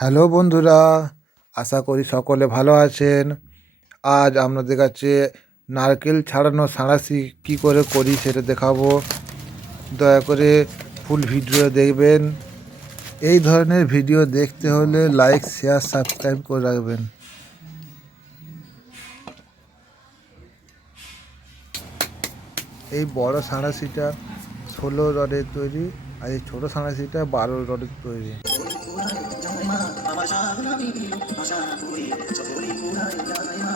Hello বন্ধুরা, আশা করি সকলে ভালো আছেন। আজ আপনাদের কাছে নারকেল ছাড়ানো সাঁড়াশি কী করে করি সেটা দেখাবো। দয়া করে ফুল ভিডিও দেখবেন। এই ধরনের ভিডিও দেখতে হলে লাইক, শেয়ার, সাবস্ক্রাইব করে রাখবেন। এই বড় সাঁড়াশিটা ষোলো রডের তৈরি আর এই ছোটো সাঁড়াশিটা বারো রডের তৈরি। আশা করি সকলেই পুরাই যায় না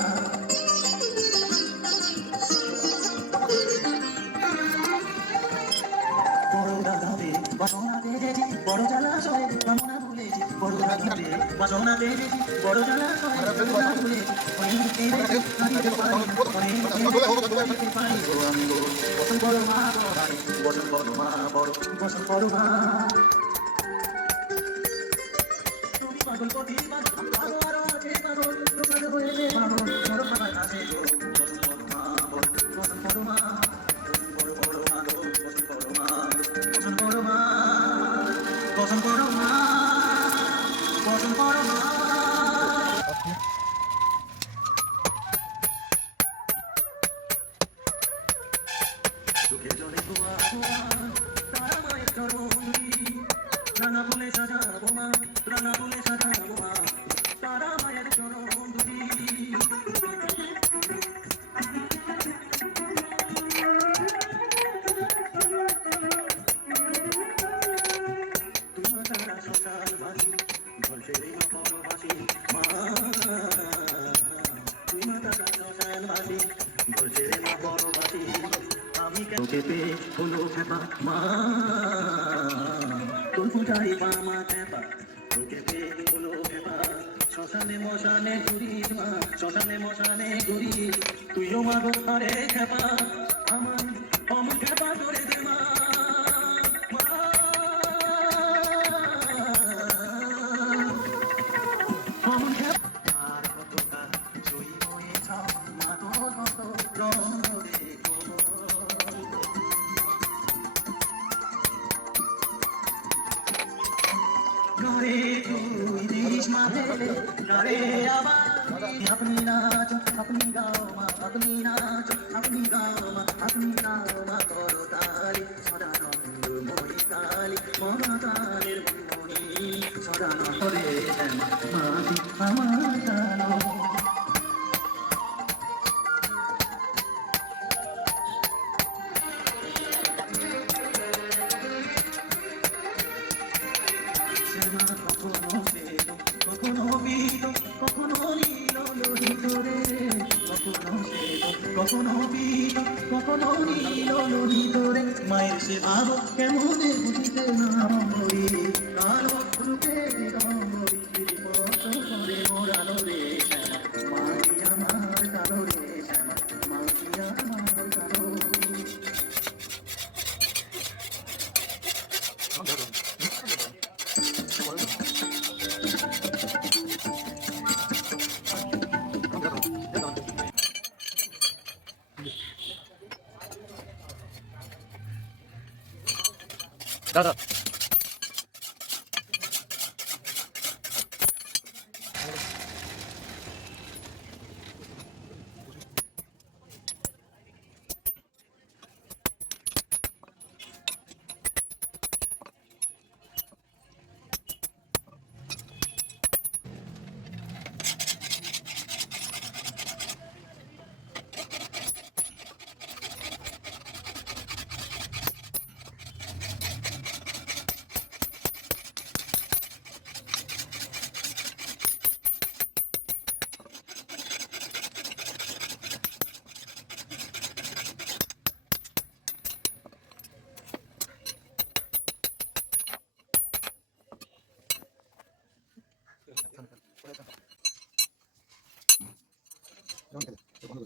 বড় জলাশয়ে কামনা ভুলেছি বড় রাধাতে বাসনা দেখেছি বড় জলাশয়ে কামনা ভুলেছি অনেক তীরে নদীতে পারি অনেক তীরে নদীতে বসন্ত বসন্ত বসন্ত রানা বলে সাজা বোমা রানা বলে সাজা বোমা তারা চেপে হলো খেপা মা তোর পূজারি মামা খেপা তোকে পেয়ে হলো খেপা শ্মশানে মশানে ঘুরিস মা শ্মশানে মশানে ঘুরিস তুইও মা আরে খেপা আমার অমন খেপা করে দে মা মা। ঘরে তুই দিস মা নরে আবার আপনি নাচ, আপনি গাও মা, আপনি নাচ, আপনি গাও মা, আপনি গাও মা, করো তালি সদানন্দ নীল লোহিত রে। কখনো কখনো পীত, কখনো নীল লোহিত রে। মায়ের সে ভাব কেমন বুঝিতে না মরি কালো রূপে দাদা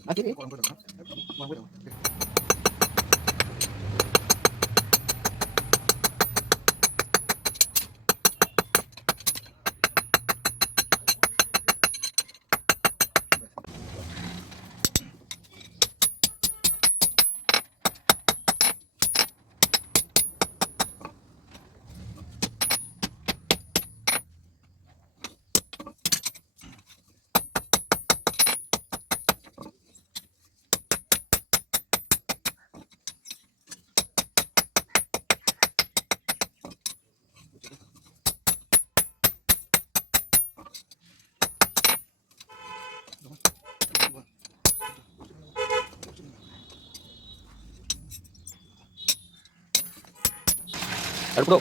来，给你 আর পুরো